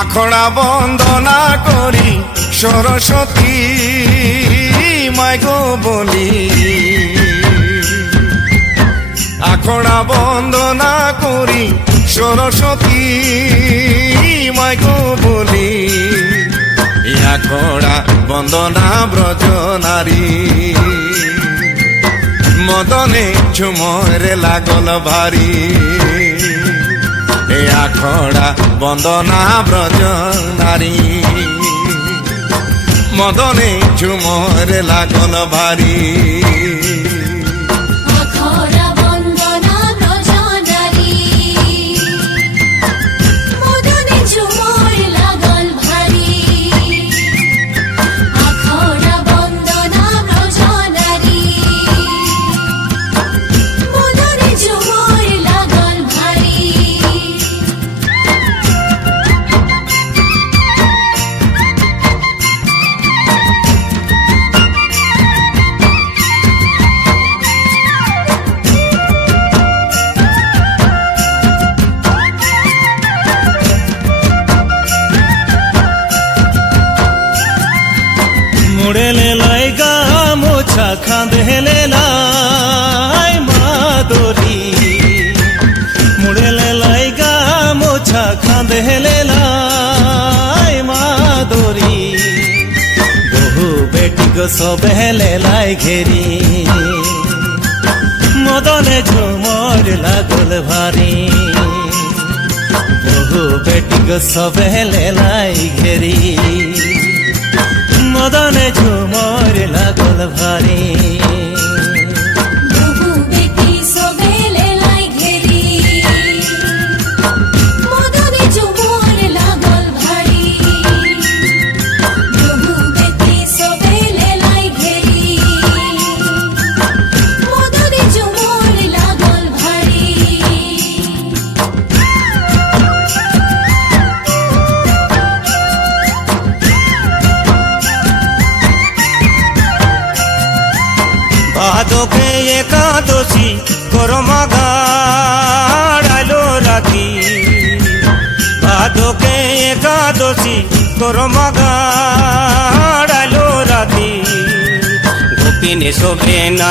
আখড়া বন্দনা করি সরস্বতী মাইগো বলি, আখড়া বন্দনা করি সরস্বতী মাইগো বলি, আখড়া বন্দনা ব্রজ নারী মদনে ঝুমরে লাগল ভারী, আখড়া বন্দনা ব্রজ নারী মদনে ঝুমরে লাগল ভারী। मुड़ेले लाई गा मोछा खांदेले लाई मादोरी, मुड़ेले लाई गा मोछा खांदेले लाई मादोरी, बहु बेटी को सबेले लाई घेरी मदने झुमर लागल भारी, बहु बेटी को सबेले लाई घेरी मदने झुमर लागल भारी। भादो के एकादशी कोरमा गाड़ालो राती, भादो के एकादशी कोरमा गाड़ालो राती, गोपीने शोभे ना